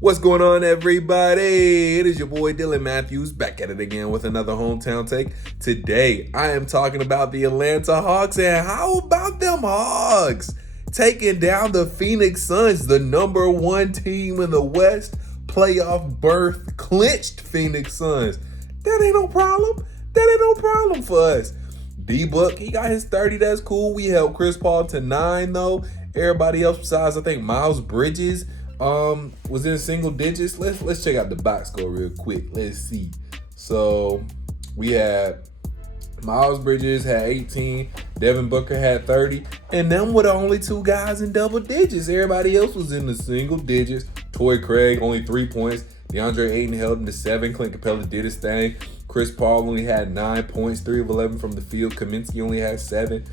What's going on, everybody? It is your boy Dylan Matthews back at it again with another hometown take. Today, I am talking about the Atlanta Hawks, and how about them Hawks taking down the Phoenix Suns, the number one team in the West, playoff berth, clinched Phoenix Suns. That ain't no problem. That ain't no problem for us. D-Book, he got his 30. That's cool. We held Chris Paul to 9, though. Everybody else besides, I think, Miles Bridges was in single digits. Let's check out the box score real quick. Let's see. So we had Miles Bridges had 18, Devin Booker had 30, and them were the only two guys in double digits. Everybody else was in the single digits. Torrey Craig only 3 points. DeAndre Ayton held him to 7. Clint Capella did his thing. Chris Paul only had 9 points, 3 of 11 from the field. Kaminsky only had 7.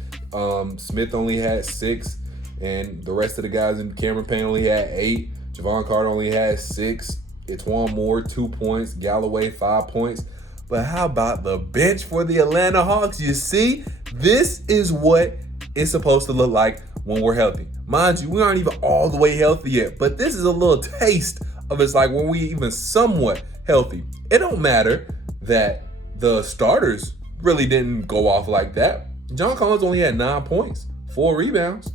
Smith only had 6. And the rest of the guys in Cameron Payne only had 8. Javon Carter only had 6. Etwan Moore, 2 points. Galloway, 5 points. But how about the bench for the Atlanta Hawks? You see, this is what it's supposed to look like when we're healthy. Mind you, we aren't even all the way healthy yet, but this is a little taste of it's like when we even somewhat healthy. It don't matter that the starters really didn't go off like that. John Collins only had 9 points, 4 rebounds.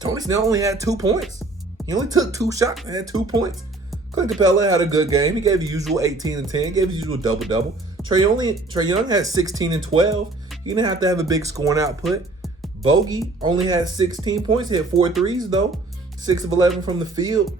Tony Snell only had 2 points. He only took 2 shots and had 2 points. Clint Capella had a good game. He gave the usual 18 and 10. Gave the usual double-double. Trae Young had 16 and 12. He didn't have to have a big scoring output. Bogey only had 16 points. He had 4 threes, though. 6 of 11 from the field.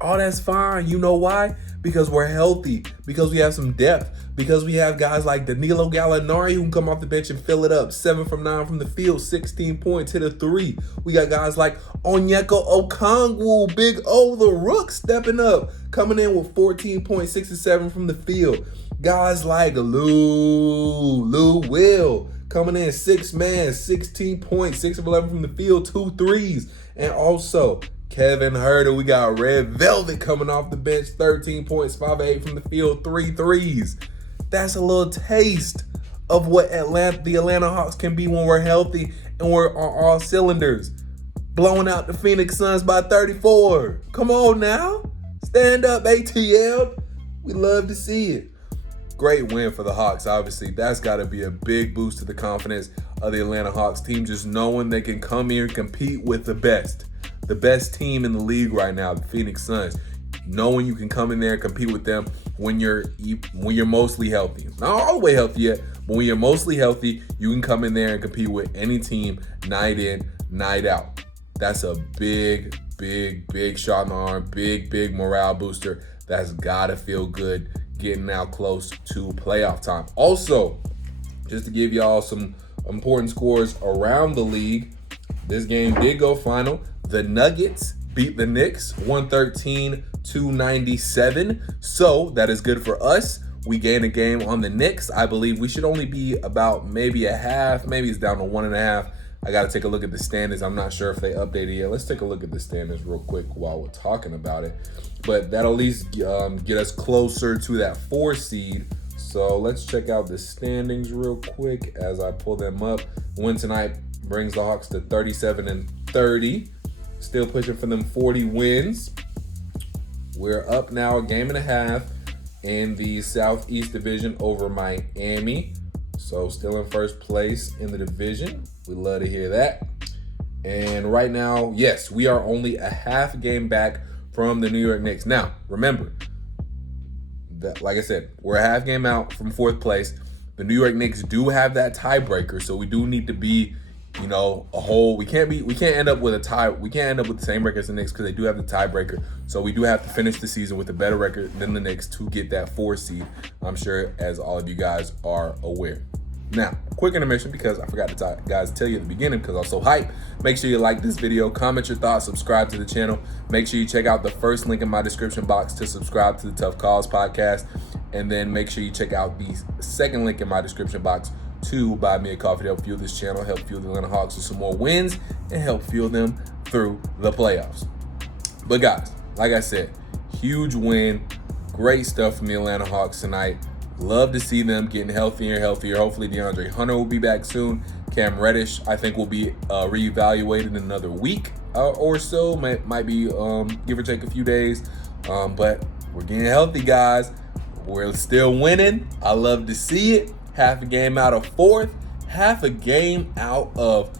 All that's fine. You know why? Because we're healthy. Because we have some depth. Because we have guys like Danilo Gallinari who can come off the bench and fill it up. 7 from 9 from the field, 16 points, hit a 3. We got guys like Onyeka Okongwu, Big O, the Rook, stepping up, coming in with 14 points, 6 and 7 from the field. Guys like Lou Will, coming in 6-man, 16 points, 6 of 11 from the field, 2 threes. And also Kevin Huerter, we got Red Velvet coming off the bench, 13 points, 5 of 8 from the field, 3 threes. That's a little taste of what the Atlanta Hawks can be when we're healthy and we're on all cylinders. Blowing out the Phoenix Suns by 34. Come on now. Stand up, ATL. We love to see it. Great win for the Hawks, obviously. That's got to be a big boost to the confidence of the Atlanta Hawks team, just knowing they can come here and compete with the best team in the league right now, the Phoenix Suns. Knowing you can come in there and compete with them when you're mostly healthy. Not all the way healthy yet, but when you're mostly healthy, you can come in there and compete with any team night in, night out. That's a big shot in the arm, big morale booster. That's gotta feel good getting now close to playoff time. Also, just to give y'all some important scores around the league, this game did go final. The Nuggets beat the Knicks 113-97. So that is good for us. We gained a game on the Knicks. I believe we should only be about maybe a half. Maybe it's down to 1.5. I got to take a look at the standings. I'm not sure if they updated yet. Let's take a look at the standings real quick while we're talking about it. But that'll at least get us closer to that 4 seed. So let's check out the standings real quick as I pull them up. Win tonight brings the Hawks to 37-30. Still pushing for them 40 wins. We're up now a game and a half in the Southeast Division over Miami. So still in first place in the division. We love to hear that. And right now, yes, we are only a half game back from the New York Knicks. Now, remember, that, like I said, we're a half game out from 4th place. The New York Knicks do have that tiebreaker, so we do need to be, a whole. We can't end up with a tie. We can't end up with the same record as the Knicks because they do have the tiebreaker. So we do have to finish the season with a better record than the Knicks to get that 4 seed. I'm sure, as all of you guys are aware. Now, quick intermission because I forgot to tell you at the beginning because I was so hyped. Make sure you like this video, comment your thoughts, subscribe to the channel. Make sure you check out the first link in my description box to subscribe to the Tough Calls podcast. And then make sure you check out the second link in my description box to buy me a coffee to help fuel this channel, help fuel the Atlanta Hawks with some more wins, and help fuel them through the playoffs. But guys, like I said, huge win. Great stuff from the Atlanta Hawks tonight. Love to see them getting healthier and healthier. Hopefully DeAndre Hunter will be back soon. Cam Reddish, I think, will be reevaluated in another week. or so. Might be give or take a few days. But we're getting healthy, guys. We're still winning. I love to see it. Half a game out of fourth. Half a game out of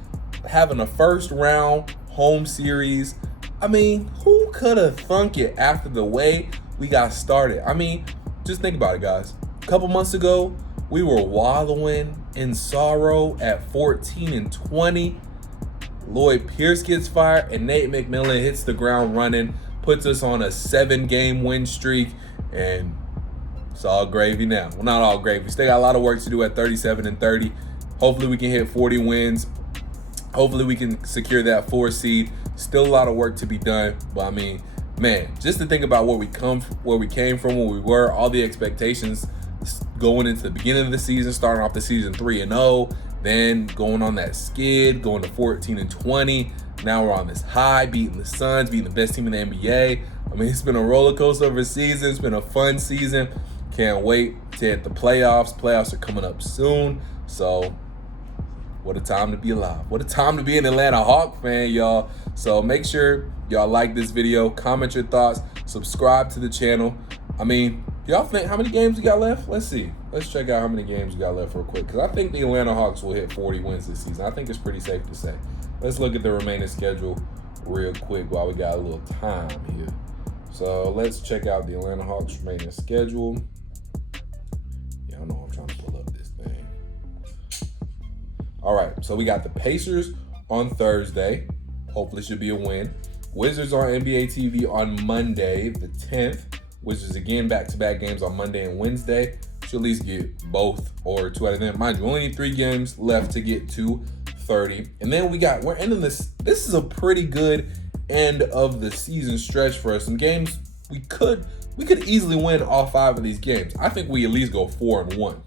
having a first round home series. I mean, who could have thunk it after the way we got started? I mean, just think about it, guys. A couple months ago, we were wallowing in sorrow at 14-20. Lloyd Pierce gets fired, and Nate McMillan hits the ground running, puts us on a 7-game win streak, and it's all gravy now. Well, not all gravy. We still got a lot of work to do at 37-30. Hopefully we can hit 40 wins. Hopefully we can secure that 4 seed. Still a lot of work to be done, but I mean, man, just to think about where we came from, where we were, all the expectations going into the beginning of the season, starting off the season 3-0, then going on that skid, going to 14-20. Now we're on this high, beating the Suns, beating the best team in the NBA. I mean, it's been a roller coaster of a season. It's been a fun season. Can't wait to hit the playoffs. Playoffs are coming up soon, so what a time to be alive. What a time to be an Atlanta Hawk fan, y'all. So make sure y'all like this video, comment your thoughts, subscribe to the channel. I mean, y'all think how many games we got left? Let's see. Let's check out how many games we got left real quick, because I think the Atlanta Hawks will hit 40 wins this season. I think it's pretty safe to say. Let's look at the remaining schedule real quick while we got a little time here. So let's check out the Atlanta Hawks remaining schedule. Yeah, I know I'm trying to pull up this thing. All right, so we got the Pacers on Thursday. Hopefully should be a win. Wizards on NBA TV on Monday, the 10th. Wizards again, back-to-back games on Monday and Wednesday. Should at least get both or 2 out of them. Mind you, we only need 3 games left to get to 30. And then we're ending this. This is a pretty good end of the season stretch for us. Some games we could easily win all 5 of these games. I think we at least go 4-1.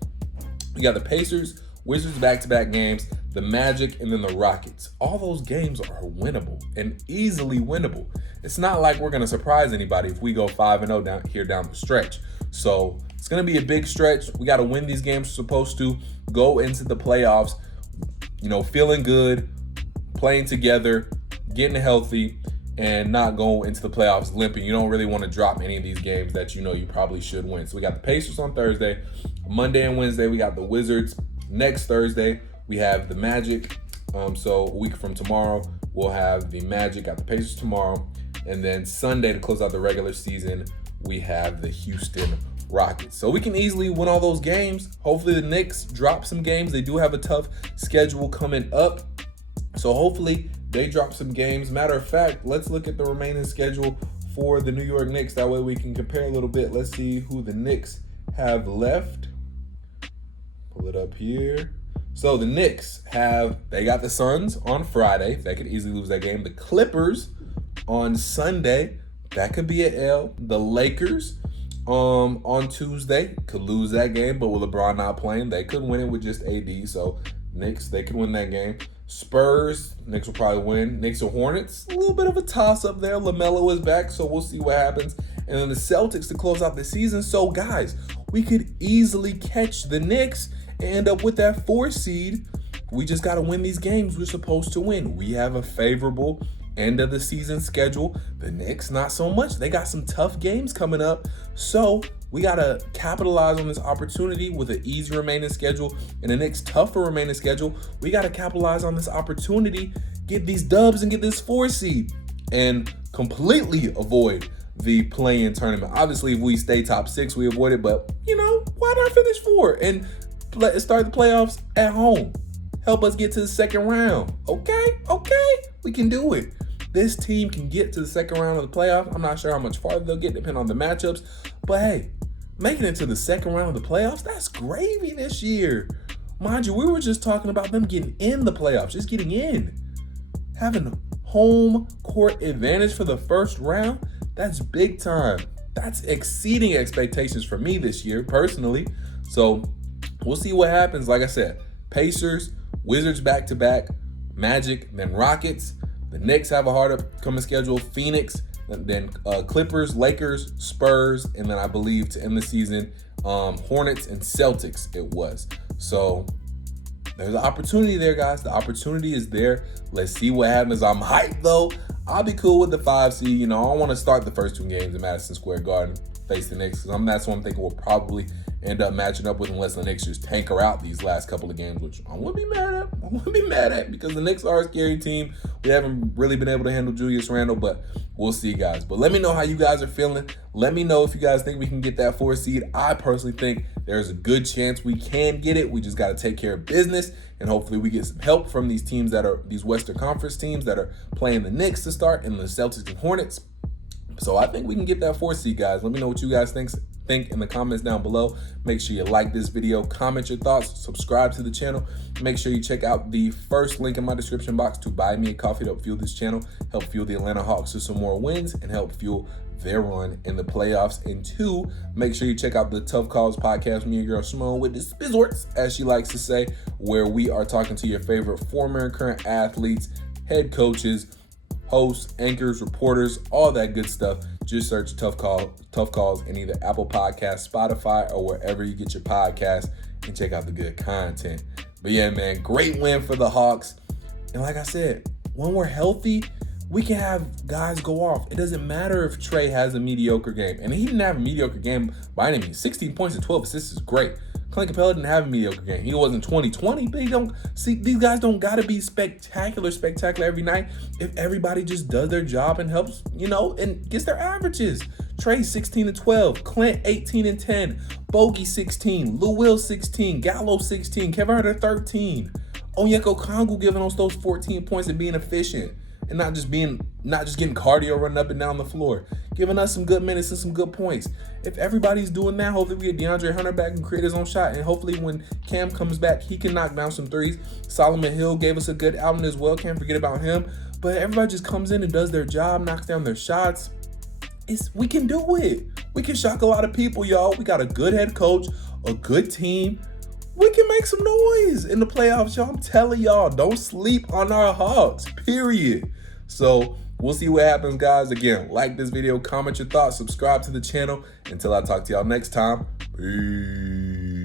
We got the Pacers, Wizards back-to-back games, the Magic, and then the Rockets. All those games are winnable and easily winnable. It's not like we're going to surprise anybody if we go 5-0 down the stretch. So it's going to be a big stretch. We got to win these games we're supposed to, go into the playoffs, feeling good, playing together, getting healthy, and not go into the playoffs limping. You don't really want to drop any of these games that you probably should win. So we got the Pacers on Thursday. Monday and Wednesday, we got the Wizards. Next Thursday, we have the Magic. So a week from tomorrow, we'll have the Magic, got the Pacers tomorrow. And then Sunday, to close out the regular season, we have the Houston Rockets. So we can easily win all those games. Hopefully the Knicks drop some games. They do have a tough schedule coming up. So hopefully they drop some games. Matter of fact, let's look at the remaining schedule for the New York Knicks. That way we can compare a little bit. Let's see who the Knicks have left. Pull it up here. So the Knicks they got the Suns on Friday. They could easily lose that game. The Clippers on Sunday. That could be an L. The Lakers on Tuesday could lose that game, but with LeBron not playing, they could win it with just AD. So Knicks, they could win that game. Spurs, Knicks will probably win. Knicks or Hornets, a little bit of a toss-up there. LaMelo is back, so we'll see what happens. And then the Celtics to close out the season. So, guys, we could easily catch the Knicks and end up with that 4 seed. We just got to win these games we're supposed to win. We have a favorable end of the season schedule. The Knicks, not so much. They got some tough games coming up. So we got to capitalize on this opportunity with an easy remaining schedule and the Knicks tougher remaining schedule. We got to capitalize on this opportunity, get these dubs and get this 4 seed and completely avoid the play-in tournament. Obviously, if we stay top 6, we avoid it, but why not finish 4 and start the playoffs at home? Help us get to the second round. Okay, we can do it. This team can get to the second round of the playoffs. I'm not sure how much farther they'll get, depending on the matchups. But hey, making it to the second round of the playoffs, that's gravy this year. Mind you, we were just talking about them getting in the playoffs, just getting in. Having home court advantage for the first round, that's big time. That's exceeding expectations for me this year, personally. So we'll see what happens. Like I said, Pacers, Wizards back-to-back, Magic, then Rockets. The Knicks have a hard upcoming schedule. Phoenix, then Clippers, Lakers, Spurs, and then I believe to end the season, Hornets and Celtics it was. So there's an opportunity there, guys. The opportunity is there. Let's see what happens. I'm hyped, though. I'll be cool with the 5 seed. You know, I don't want to start the first 2 games in Madison Square Garden, face the Knicks. That's what I'm thinking we'll probably end up matching up with, unless the Knicks just tank her out these last couple of games, which I wouldn't be mad at. Because the Knicks are a scary team. We haven't really been able to handle Julius Randle, but we'll see, guys. But let me know how you guys are feeling. Let me know if you guys think we can get that 4 seed. I personally think there's a good chance we can get it. We just got to take care of business, and hopefully we get some help from these teams that are these Western Conference teams that are playing the Knicks to start, and the Celtics and Hornets. So I think we can get that 4 seed, guys. Let me know what you guys think in the comments down below. Make sure you like this video, comment your thoughts, subscribe to the channel. Make sure you check out the first link in my description box to buy me a coffee to help fuel this channel, help fuel the Atlanta Hawks to some more wins, and help fuel their run in the playoffs. And 2, make sure you check out the Tough Calls podcast with me and girl Symone with the Sports, as she likes to say, where we are talking to your favorite former and current athletes, head coaches, hosts, anchors, reporters, all that good stuff. Just search Tough Calls in either Apple Podcasts, Spotify, or wherever you get your podcasts, and check out the good content. But yeah, man, great win for the Hawks. And like I said, when we're healthy, we can have guys go off. It doesn't matter if Trey has a mediocre game. And he didn't have a mediocre game by any means. 16 points and 12 assists is great. Clint Capella didn't have a mediocre game. He wasn't 2020, but these guys don't gotta be spectacular every night. If everybody just does their job and helps, and gets their averages. Trey 16 and 12, Clint 18 and 10, Bogey 16, Lou Will 16, Gallo 16, Kevin Huerter 13, Onyeka Okongwu giving us those 14 points and being efficient. And not just getting cardio running up and down the floor, giving us some good minutes and some good points. If everybody's doing that, hopefully we get DeAndre Hunter back and create his own shot. And hopefully when Cam comes back, he can knock down some threes. Solomon Hill gave us a good outing as well. Can't forget about him. But everybody just comes in and does their job, knocks down their shots. We can do it. We can shock a lot of people, y'all. We got a good head coach, a good team. We can make some noise in the playoffs, y'all. I'm telling y'all, don't sleep on our Hawks, period. So we'll see what happens, guys. Again, like this video, comment your thoughts, subscribe to the channel. Until I talk to y'all next time, peace.